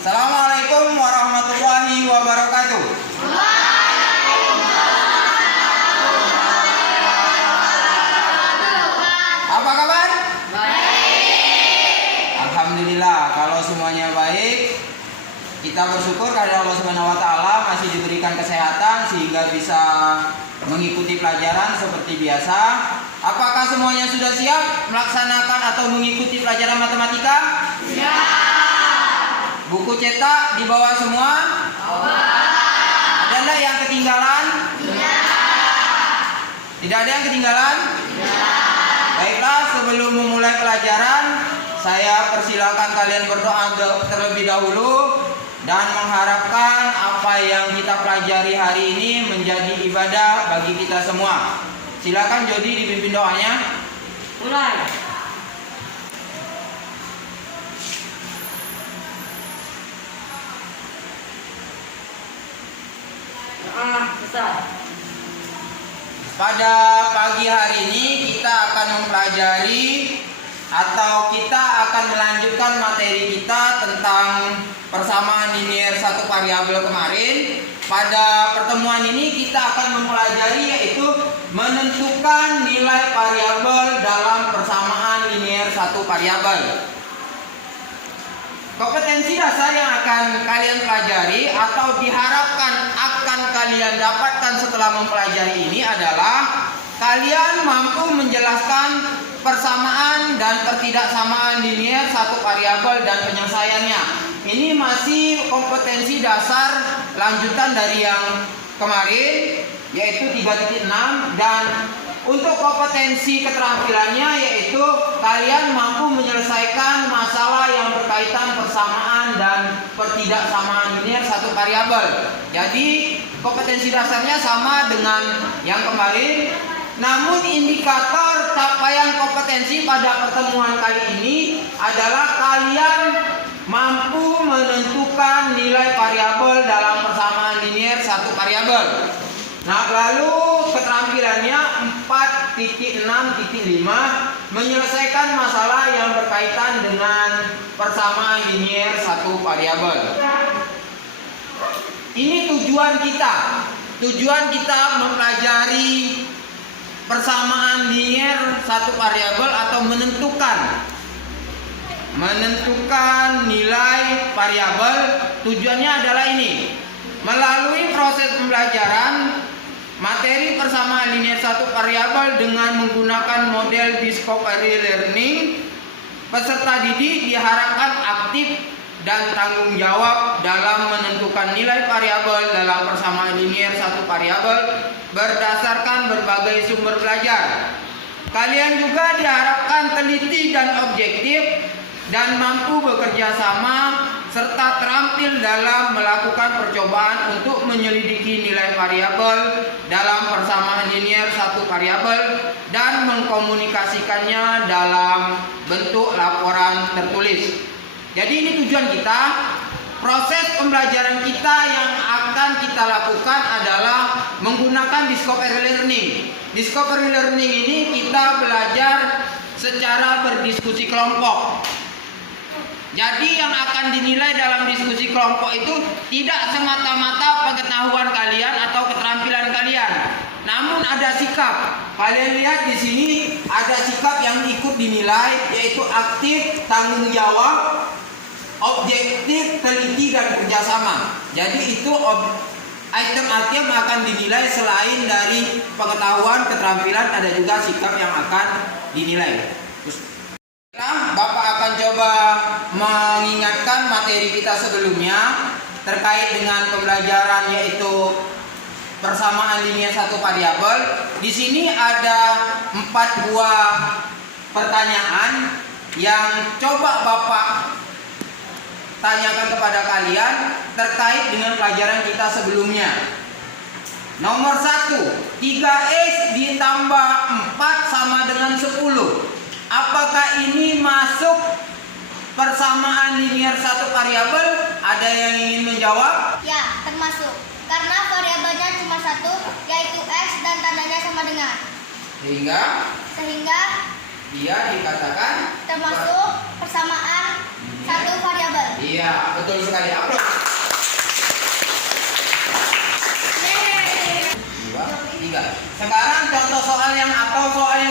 Assalamualaikum warahmatullahi wabarakatuh. Apa kabar? Baik. Alhamdulillah, kalau semuanya baik, kita bersyukur karena Allah Subhanahu wa taala masih diberikan kesehatan sehingga bisa mengikuti pelajaran seperti biasa. Apakah semuanya sudah siap melaksanakan atau mengikuti pelajaran matematika? Siap. Buku cetak dibawa semua? Bawa. Ada enggak yang ketinggalan? Tidak. Tidak ada yang ketinggalan? Tidak. Baiklah, sebelum memulai pelajaran, saya persilakan kalian berdoa terlebih dahulu dan mengharapkan apa yang kita pelajari hari ini menjadi ibadah bagi kita semua. Silakan Jody dipimpin doanya. Mulai. Pada pagi hari ini kita akan mempelajari atau kita akan melanjutkan materi kita tentang persamaan linear satu variabel kemarin. Pada pertemuan ini kita akan mempelajari yaitu menentukan nilai variabel dalam persamaan linear satu variabel. Kompetensi dasar yang akan kalian pelajari atau diharapkan akan kalian dapatkan setelah mempelajari ini adalah kalian mampu menjelaskan persamaan dan ketidaksamaan linear satu variabel dan penyelesaiannya. Ini masih kompetensi dasar lanjutan dari yang kemarin, yaitu 3.6, dan untuk kompetensi keterampilannya yaitu kalian mampu menyelesaikan masalah yang berkaitan persamaan dan ketidaksamaan linear satu variabel. Jadi kompetensi dasarnya sama dengan yang kemarin, namun indikator capaian kompetensi pada pertemuan kali ini adalah kalian mampu menentukan nilai variabel dalam persamaan linear satu variabel. Nah, lalu keterampilannya 4.6.5 menyelesaikan masalah yang berkaitan dengan persamaan linear satu variabel. Ini tujuan kita. Tujuan kita mempelajari persamaan linear satu variabel atau menentukan nilai variabel. Tujuannya adalah ini. Melalui proses pembelajaran materi persamaan linear satu variabel dengan menggunakan model discovery learning, peserta didik diharapkan aktif dan tanggung jawab dalam menentukan nilai variabel dalam persamaan linear satu variabel berdasarkan berbagai sumber belajar. Kalian juga diharapkan teliti dan objektif dan mampu bekerja sama serta terampil dalam melakukan percobaan untuk menyelidiki nilai variabel dalam persamaan linear satu variabel dan mengkomunikasikannya dalam bentuk laporan tertulis. Jadi ini tujuan kita. Proses pembelajaran kita yang akan kita lakukan adalah menggunakan discovery learning. Discovery learning ini kita belajar secara berdiskusi kelompok. Jadi yang akan dinilai dalam diskusi kelompok itu tidak semata-mata pengetahuan kalian atau keterampilan kalian, namun ada sikap. Kalian lihat di sini ada sikap yang ikut dinilai, yaitu aktif, tanggung jawab, objektif, teliti, dan kerjasama. Jadi itu item-item akan dinilai. Selain dari pengetahuan, keterampilan, ada juga sikap yang akan dinilai. Bapak akan coba mengingatkan materi kita sebelumnya terkait dengan pembelajaran yaitu persamaan linear satu variabel. Di sini ada 4 buah pertanyaan yang coba Bapak tanyakan kepada kalian terkait dengan pelajaran kita sebelumnya. Nomor 1, 3x ditambah 4 sama dengan 10. Apakah ini masuk persamaan linear satu variabel? Ada yang ingin menjawab? Ya, termasuk. Karena variabelnya cuma satu, yaitu x, dan tandanya sama dengan. Sehingga Sehingga dia dikatakan termasuk persamaan satu variabel. Iya, betul sekali. Aplaus. Dua, tiga. Sekarang contoh soal yang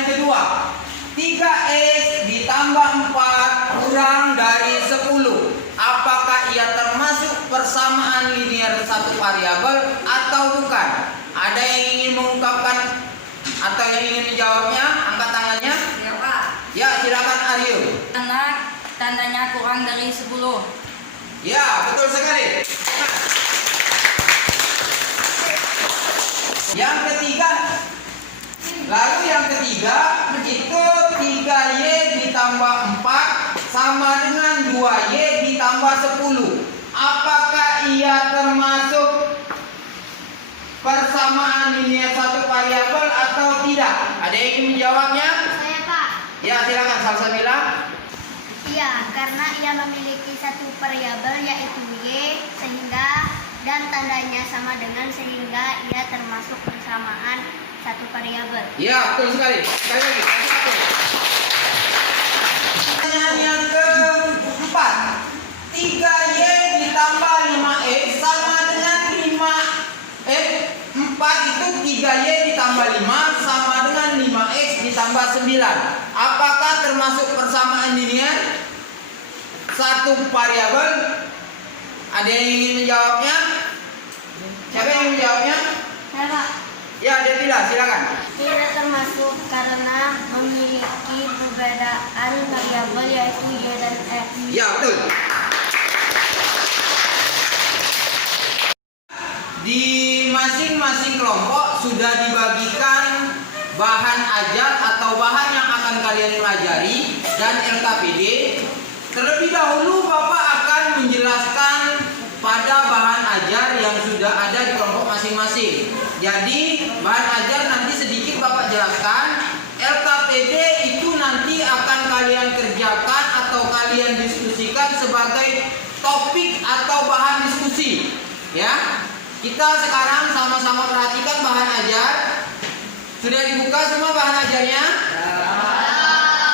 kedua. 3x ditambah 4 kurang dari 10. Apakah ia termasuk persamaan linear satu variabel atau bukan? Ada yang ingin mengungkapkan atau yang ingin menjawabnya? Angkat tangannya. Ya Pak, Ya, silakan Aryo. karena tandanya kurang dari 10. Ya, betul sekali. Yang ketiga, itu 3y ditambah 4 sama dengan 2y ditambah 10. Apakah ia termasuk persamaan linear satu variabel atau tidak? Ada yang ingin menjawabnya? Saya Pak. Ya, silakan Salsabila. Iya, karena ia memiliki satu variabel yaitu y sehingga dan tandanya sama dengan sehingga ia termasuk persamaan satu variabel. Ya, betul sekali. Sekali lagi. Pertanyaan yang keempat. 3y ditambah 5x sama dengan 4 itu 3y ditambah 5 sama dengan 5x ditambah 9. Apakah termasuk persamaan linear satu variabel? Ada yang ingin menjawabnya? Siapa yang ingin menjawabnya? Saya Pak. Ya, Devila, silakan. Tidak termasuk karena memiliki perbedaan variabel yaitu y dan x. Ya, betul. Di masing-masing kelompok sudah dibagikan bahan ajar atau bahan yang akan kalian pelajari dan LKPD. Terlebih dahulu Bapak akan menjelaskan pada bahan ajar yang sudah ada di kelompok masing-masing. Jadi bahan ajar nanti sedikit Bapak jelaskan. LKPD itu nanti akan kalian kerjakan atau kalian diskusikan sebagai topik atau bahan diskusi. Ya, kita sekarang sama-sama perhatikan bahan ajar. Sudah dibuka semua bahan ajarnya?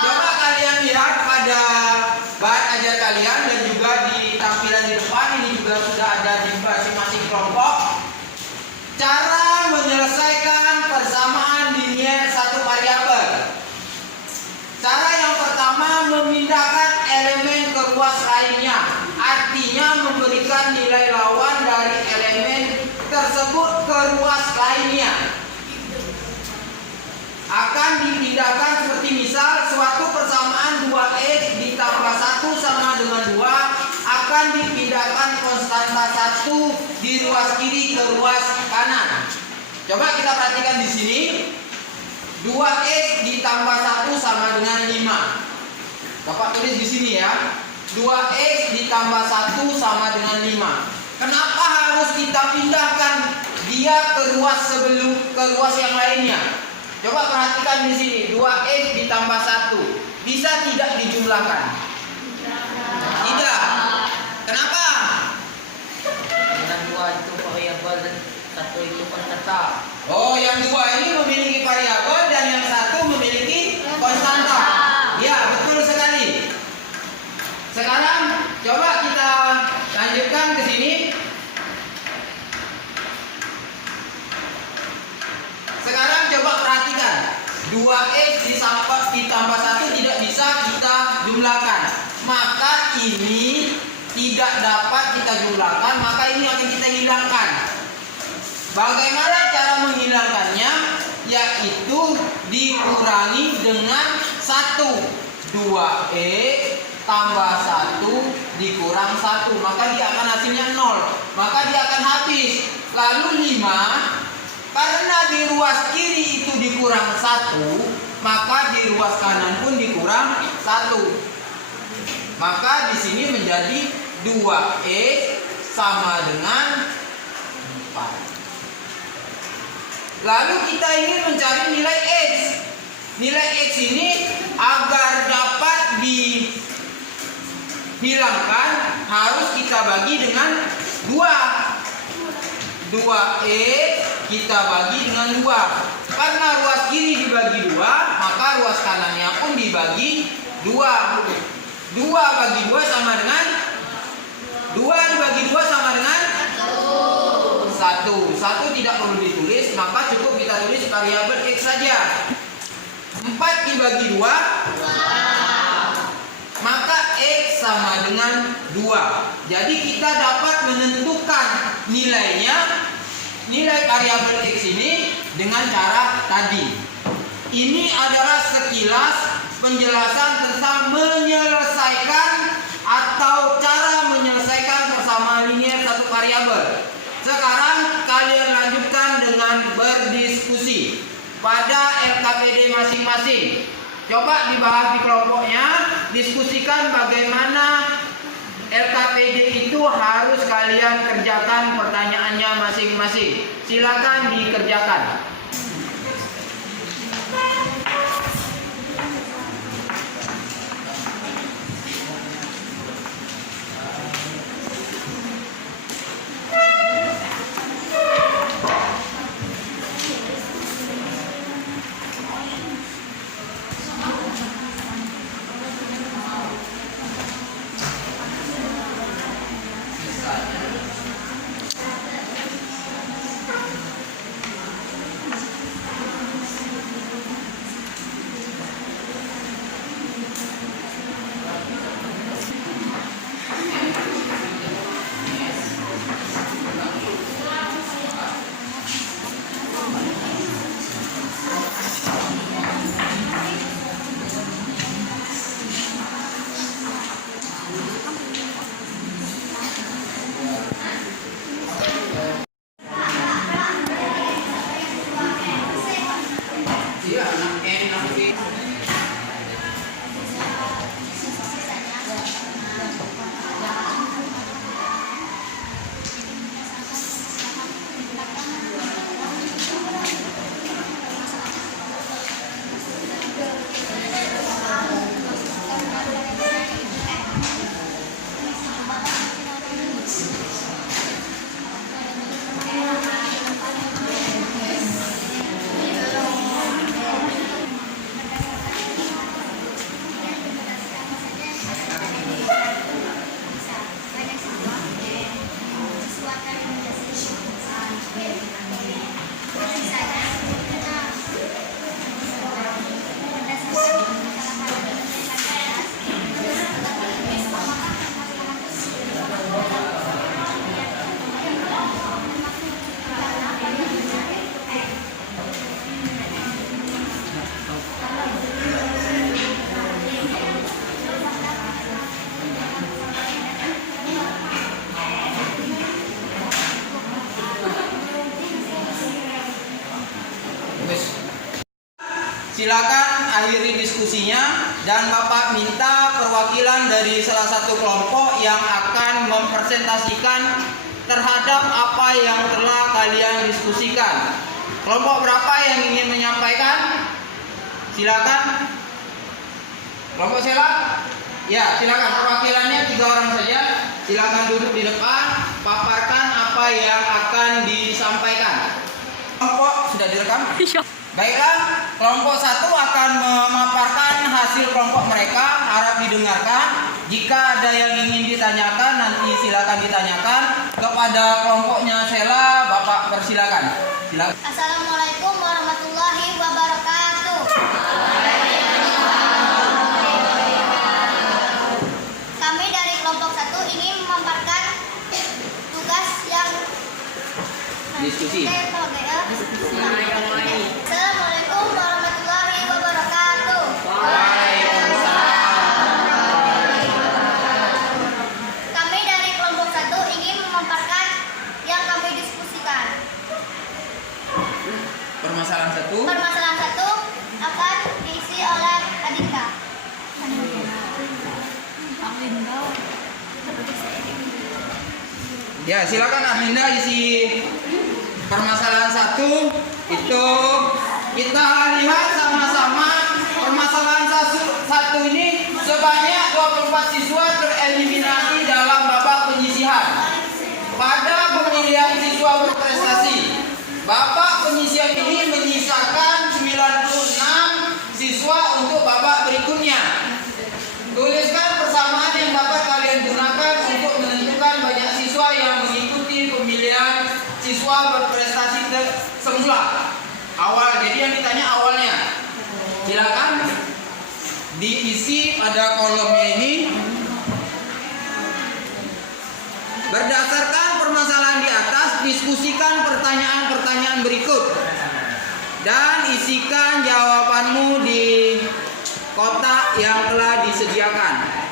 Coba kalian lihat pada bahan ajar kalian dan juga di tampilan di depan ini juga sudah ada di masing-masing kelompok. Cara menyelesaikan persamaan linear satu variabel. Cara yang pertama, memindahkan elemen ke ruas lainnya. Artinya memberikan nilai lawan dari elemen tersebut ke ruas lainnya. Akan dipindahkan seperti misal suatu persamaan 2x ditambah 1 sama dengan 2 akan dipindahkan konstanta 1 di ruas kiri ke ruas kanan. Coba kita perhatikan di sini. 2x ditambah 1 sama dengan 5. Bapak tulis di sini ya. 2x ditambah 1 sama dengan 5. Kenapa harus kita pindahkan dia ke ruas yang lainnya? Coba perhatikan di sini. 2x ditambah 1 bisa tidak dijumlahkan? Tidak. Kenapa? Karena 2 itu variabel dan 1 itu konstanta. Oh, yang 2 ini memiliki variabel dan yang 1 memiliki konstanta. Ya, betul sekali. Sekarang coba kita lanjutkan ke sini. Sekarang coba perhatikan. 2x ditambah 1 tidak bisa kita jumlahkan. Maka ini tidak dapat kita jumlahkan, maka ini akan kita hilangkan. Bagaimana cara menghilangkannya? Yaitu dikurangi dengan 1. 2x tambah 1 dikurang 1, maka dia akan hasilnya 0. Maka dia akan habis. Lalu 5, karena di ruas kiri itu dikurang 1, maka di ruas kanan pun dikurang 1. Maka di sini menjadi 2x sama dengan 4. Lalu kita ingin mencari nilai x. Nilai x ini agar dapat dihilangkan harus kita bagi dengan 2. 2x kita bagi dengan 2. Karena ruas kiri dibagi 2, maka ruas kanannya pun dibagi 2. 2 2 bagi 2 sama dengan 2 dibagi 2 sama dengan 1. 1 tidak perlu ditulis, maka cukup kita tulis variabel X saja. 4 dibagi 2, maka X sama dengan 2. Jadi kita dapat menentukan nilai variabel X ini dengan cara tadi. Ini adalah sekilas penjelasan tentang menyelesaikan atau cara menyelesaikan persamaan linier satu variabel. Sekarang kalian lanjutkan dengan berdiskusi pada LKPD masing-masing. Coba dibahas di kelompoknya, diskusikan bagaimana LKPD itu harus kalian kerjakan pertanyaannya masing-masing. Silakan dikerjakan. Silakan akhiri diskusinya dan Bapak minta perwakilan dari salah satu kelompok yang akan mempresentasikan terhadap apa yang telah kalian diskusikan. Kelompok berapa yang ingin menyampaikan? Silakan. Kelompok Sela? Ya, silakan. Perwakilannya 3 orang saja. Silakan duduk di depan, paparkan apa yang akan disampaikan. Kelompok sudah direkam? Baiklah, kelompok 1 akan memaparkan hasil kelompok mereka, harap didengarkan. Jika ada yang ingin ditanyakan, nanti silakan ditanyakan kepada kelompoknya Sela. Bapak persilakan. Silakan. Assalamualaikum warahmatullahi wabarakatuh. Kami dari kelompok 1 ingin memaparkan tugas yang Diskusi. Assalamualaikum warahmatullahi wabarakatuh. Kami dari kelompok 1 ingin memaparkan yang kami diskusikan. Permasalahan 1. Permasalahan 1 akan diisi oleh Adinda. Ya, silakan Arlinda isi permasalahan 1 itu. Kita lihat sama-sama permasalahan 1 ini sebanyak 24 siswa tereliminasi dalam babak penyisihan. Pada pemilihan siswa berprestasi, babak penyisihan ini menyisakan 96 siswa untuk babak berikutnya. Tuliskan bersama pada kolomnya ini, berdasarkan permasalahan di atas, diskusikan pertanyaan-pertanyaan berikut dan isikan jawabanmu di kotak yang telah disediakan.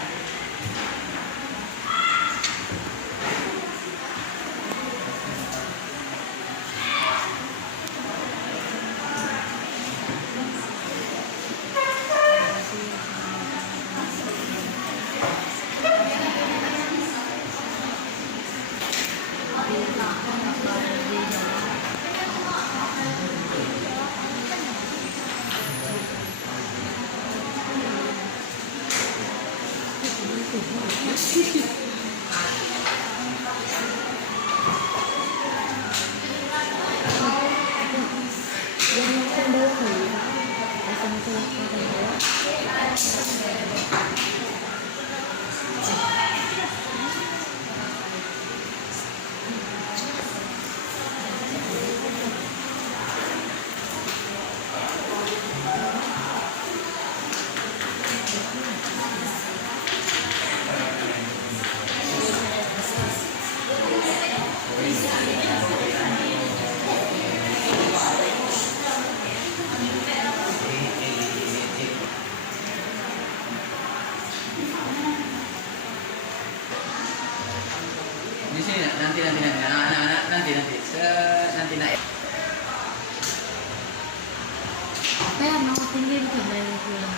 Di sini nanti naik. Kaya nakatingin ka na yung film.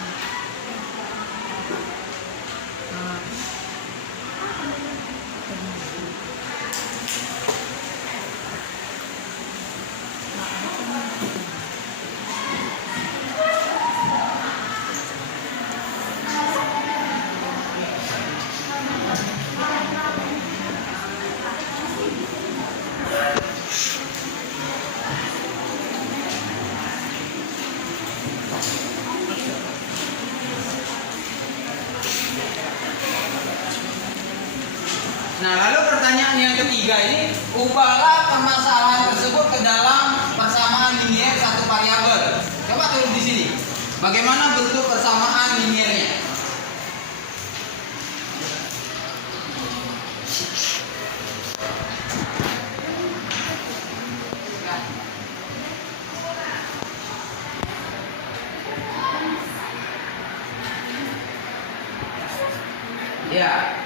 Nah, lalu pertanyaan yang ketiga ini, ubahlah permasalahan tersebut ke dalam persamaan linier satu variabel. Coba tulis di sini. Bagaimana bentuk persamaan liniernya? Ya.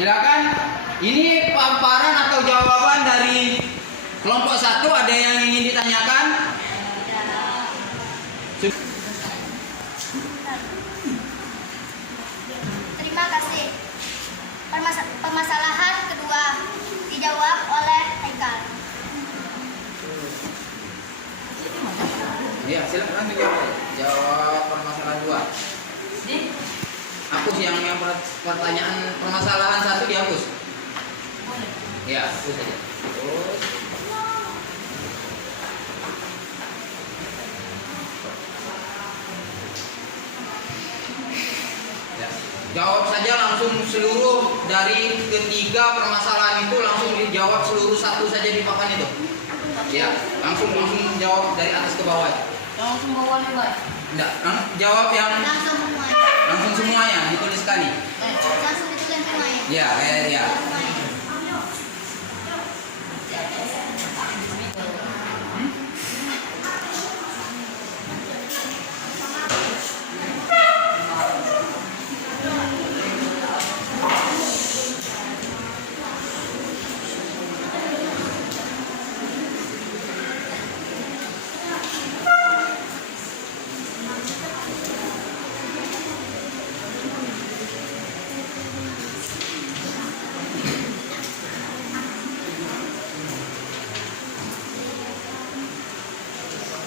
Silakan. Ini paparan atau jawaban dari kelompok 1, ada yang ingin ditanyakan? Terima kasih. Permasalahan kedua dijawab oleh Haikal. Ya, silakan dijawab. Jawab permasalahan 2. Hapus yang pertanyaan permasalahan 1 dihapus. Ya, hapus saja. Terus. Ya. Jawab saja langsung seluruh dari ketiga permasalahan itu, langsung dijawab seluruh satu saja di papan itu. Ya, langsung jawab dari atas ke bawah. Langsung bawa nih, Pak. Enggak, jawab yang langsung semuanya ditulis sekali. Langsung ditulis semuanya. Ya, ya.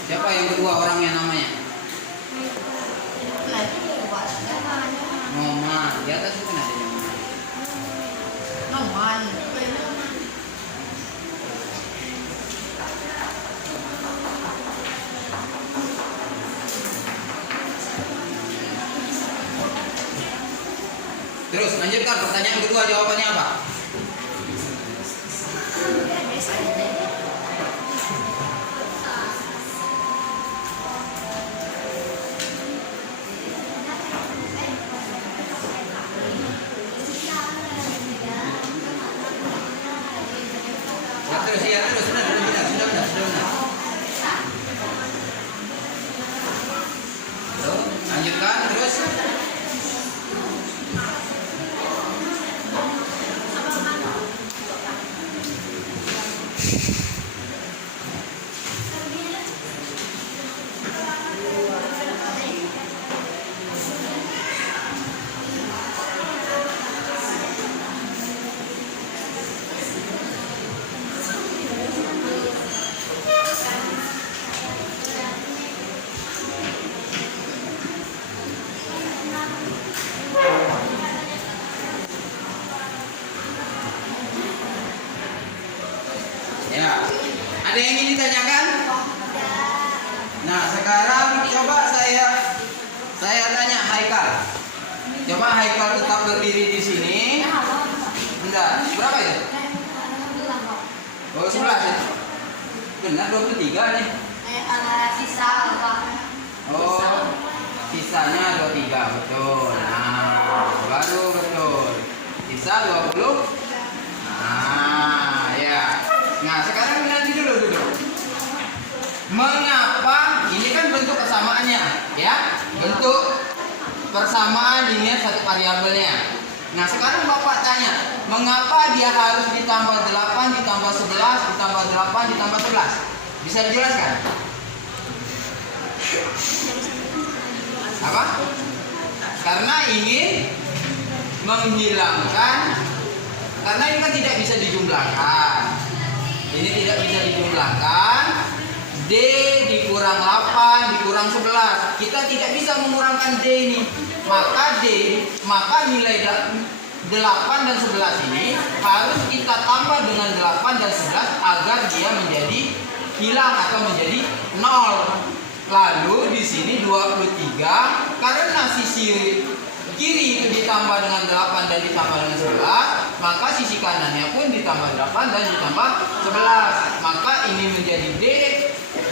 Siapa yang kedua orangnya namanya? Noman. Di atas itu ada Noman. Terus lanjutkan pertanyaan kedua, jawabannya apa? Ada yang ingin ditanyakan? Nah, sekarang coba saya tanya Haikal. Coba Haikal tetap berdiri di sini. Enggak, berapa ya? Oh, 11 ya? Benar 23 nih. Sisa apa? Oh, sisanya 23, betul. Nah, baru betul. Sisa 20. Nah, ya. Nah, sekarang nanti dulu. Mengapa ini kan bentuk persamaannya, ya? Bentuk persamaan linear satu variabelnya. Nah, sekarang Bapak tanya, mengapa dia harus ditambah 8, ditambah 11, ditambah 8, ditambah 11? Bisa dijelaskan? Apa? Karena ingin menghilangkan, karena ini kan tidak bisa dijumlahkan. Ini tidak bisa dijumlahkan. D dikurang 8 dikurang 11. Kita tidak bisa mengurangkan D ini. Maka nilai 8 dan 11 ini harus kita tambah dengan 8 dan 11 agar dia menjadi hilang atau menjadi 0. Lalu di sini 23 karena sisi kiri itu ditambah dengan 8 dan ditambah dengan 11, maka sisi kanannya pun ditambah 8 dan ditambah 11. Maka ini menjadi D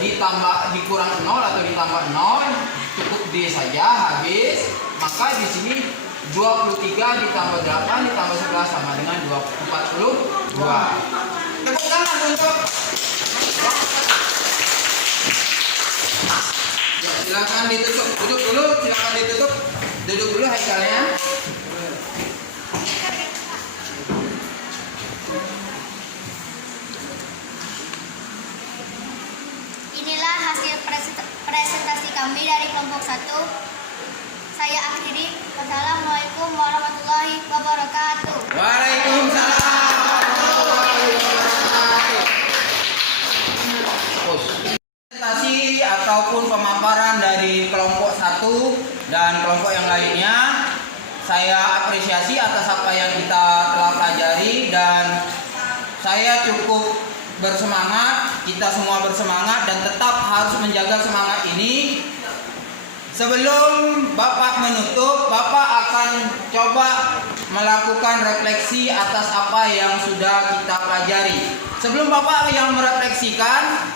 ditambah dikurang 0 atau ditambah 0, cukup D saja habis. Maka di sini 23 ditambah 8 ditambah 11 sama dengan 42. Tepuk tangan untuk ya, silakan ditutup. Duduk dulu, silakan ditutup. Duduk dulu Haikalnya. Inilah hasil presentasi kami dari kelompok 1. Saya akhiri. Wassalamualaikum warahmatullahi wabarakatuh. Waalaikumsalam. Presentasi ataupun pemaparan dari kelompok 1 dan kelompok yang lainnya, saya apresiasi atas apa yang kita telah pelajari dan saya cukup bersemangat, kita semua bersemangat dan tetap harus menjaga semangat ini. Sebelum Bapak menutup, Bapak akan coba melakukan refleksi atas apa yang sudah kita pelajari. Sebelum Bapak yang merefleksikan,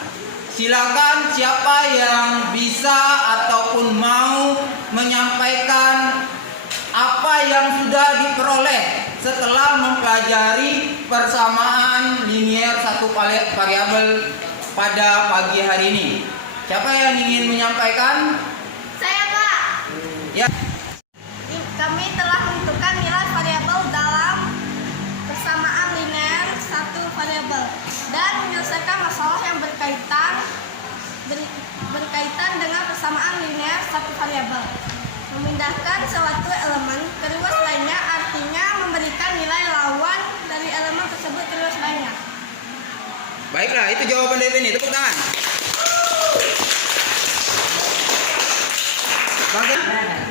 silakan siapa yang bisa ataupun mau menyampaikan apa yang sudah diperoleh setelah mempelajari persamaan linear satu variabel pada pagi hari ini. Siapa yang ingin menyampaikan? Saya, Pak. Ya. Kami telah menentukan nilai variabel dalam persamaan linear satu variabel dan menyelesaikan masalah yang berkaitan dengan persamaan linear satu variabel. Memindahkan suatu elemen ke ruas lainnya artinya memberikan nilai lawan dari elemen tersebut ke ruas lainnya. Baiklah, itu jawaban dari Penny. Tepuk tangan. Bagaimana?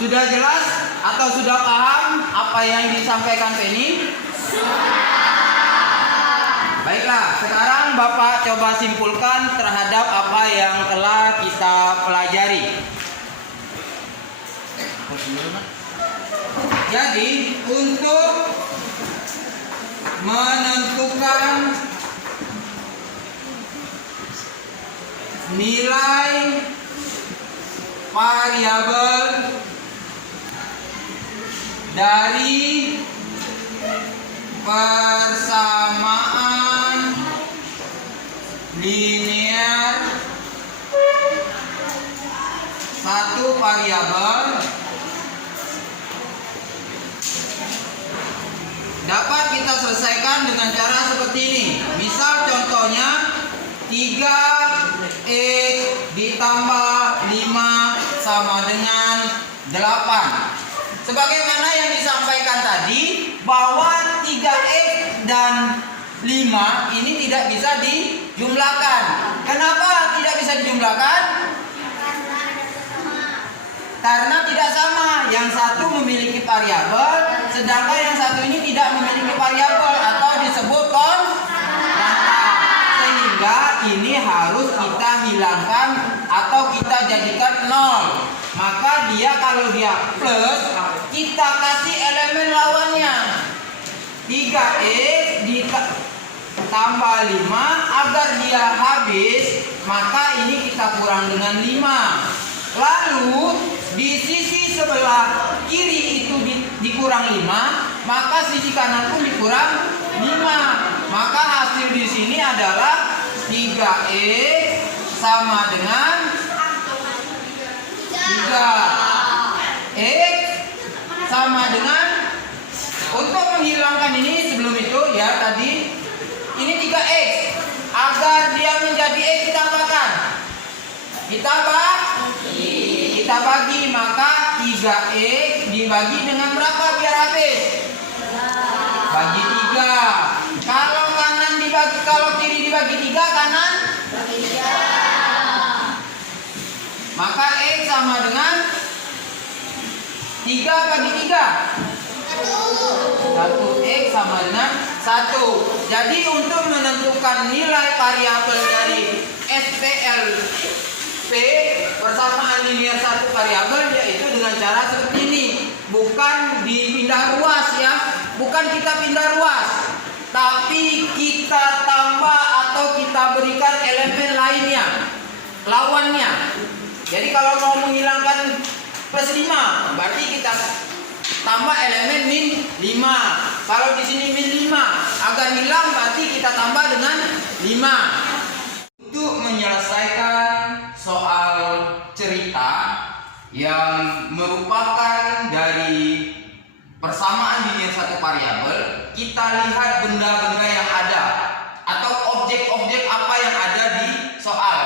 Sudah jelas atau sudah paham apa yang disampaikan Penny? Baiklah, sekarang Bapak coba simpulkan terhadap apa yang telah kita pelajari. Jadi, untuk menentukan nilai variabel dari persamaan linear satu variabel dapat kita selesaikan dengan cara seperti ini. Misal contohnya 3x ditambah 5 sama dengan 8. Sebagaimana yang disampaikan tadi, bahwa 3x dan 5 ini tidak bisa dijumlahkan. Kenapa tidak bisa dijumlahkan? Karena tidak sama. Yang satu memiliki variabel, sedangkan yang satu ini tidak memiliki variabel atau disebut konstanta. Sehingga harus kita hilangkan atau kita jadikan 0. Maka dia kalau dia plus, kita kasih elemen lawannya. 3x ditambah 5 agar dia habis, maka ini kita kurang dengan 5. Lalu di sisi sebelah kiri itu dikurang 5, maka sisi kanan pun dikurang 5. Maka hasil di sini adalah 3x sama dengan 3x sama dengan, untuk menghilangkan ini sebelum itu ya tadi, ini 3x, agar dia menjadi x ditambahkan, kita bagi, maka 3x dibagi dengan berapa biar habis? Bagi 3. Kalau kanan dibagi, kalau kiri dibagi 3, kanan bagi 3. Maka x sama dengan 3 bagi 3. 1x sama dengan 1. Jadi untuk menentukan nilai variabel dari SPLP persamaan linear satu variabel, yaitu dengan cara seperti ini. Bukan dipindah ruas ya, bukan kita pindah ruas, tapi kita tambah atau kita berikan elemen lainnya, lawannya. Jadi kalau mau menghilangkan plus 5, berarti kita tambah elemen min 5. Kalau di sini min 5, agar hilang berarti kita tambah dengan 5. Untuk menyelesaikan soal cerita yang merupakan dari persamaan linear satu variabel, kita lihat benda-benda yang ada atau objek-objek apa yang ada di soal.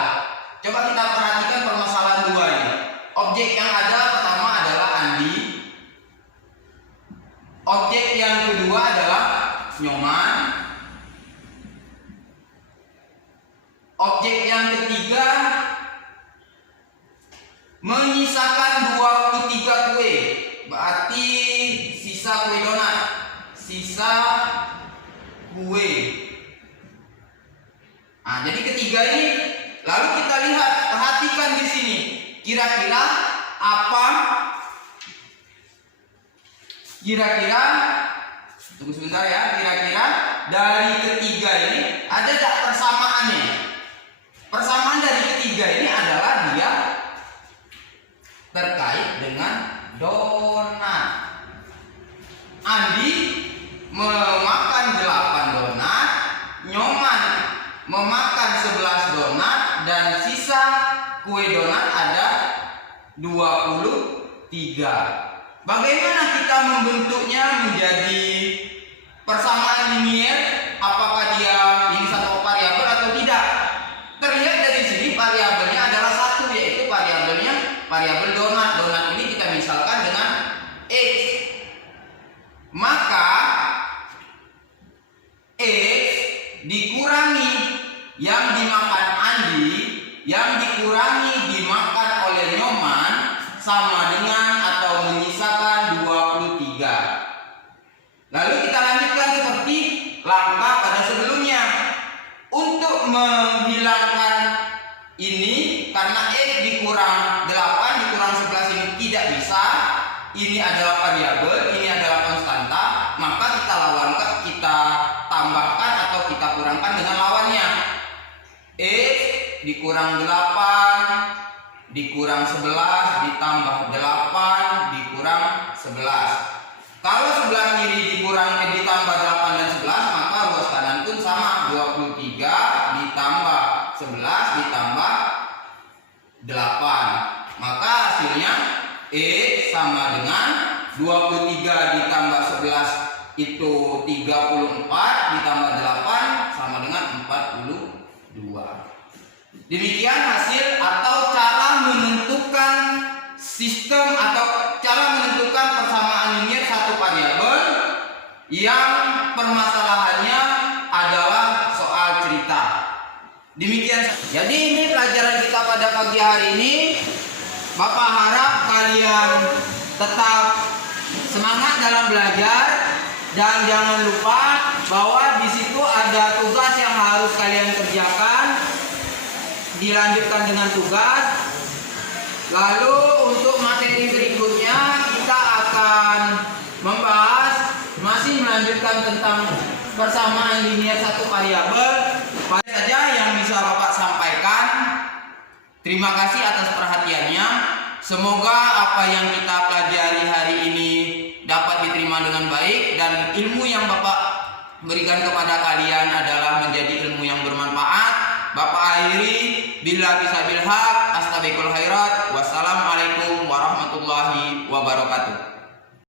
Coba kita perhatikan permasalahan 2 ini. Objek yang ada pertama adalah Andi. Objek yang kedua adalah Nyoman. Objek yang ketiga menyisakan 23 kue. Berarti sisa kue donat. Sisa kue. Nah, jadi ketiga ini, lalu kita lihat, perhatikan di sini. Kira-kira apa? Kira-kira, tunggu sebentar ya. Kira-kira dari ketiga ini ada tak persamaannya? Persamaan dari ketiga ini adalah dia terkait dengan donat. Andi memakan 8 donat, Nyoman memakan 11 donat, dan sisa kue donat ada 23. Bagaimana kita membentuknya menjadi persamaan linear? Apakah dia ini satu variabel atau tidak? Terlihat dari sini variabelnya adalah satu, yaitu variabel donat. Donat ini kita misalkan dengan x. Maka x dikurangi yang dimakan Andi, yang dikurangi dimakan oleh Nyoman, sama dengan atau menyisakan 23. Lalu kita lanjutkan seperti langkah pada sebelumnya. Untuk menghilangkan ini, karena x dikurang 8 dikurang 11 ini tidak bisa. Ini adalah variabel, ini adalah konstanta, maka kita lawankan, kita tambahkan atau kita kurangkan dengan lawannya. X dikurang 8 dikurang 11 ditambah 8 dikurang 11. Kalau sebelah kiri ditambah 8 dan 11, maka ruas kanan pun sama, 23 ditambah 11 ditambah 8. Maka hasilnya X sama dengan 23 ditambah 11 itu 34 ditambah 8 sama dengan 42. Demikian hasil atau cara menentukan sistem atau cara menentukan persamaan linear satu variabel yang permasalahannya adalah soal cerita. Demikian. Jadi ini pelajaran kita pada pagi hari ini. Bapak harap kalian tetap semangat dalam belajar dan jangan lupa bahwa di situ ada tugas yang harus kalian kerjakan. dilanjutkan dengan tugas. Lalu untuk materi berikutnya kita akan membahas masih melanjutkan tentang persamaan linier satu variabel. Pada saja yang bisa Bapak sampaikan. Terima kasih atas perhatiannya. Semoga apa yang kita pelajari hari ini dapat diterima dengan baik dan ilmu yang Bapak berikan kepada kalian adalah menjadi ilmu yang bermanfaat. Bapak akhiri billahi sabil haq, astabiqul khairat. Wassalamualaikum warahmatullahi wabarakatuh.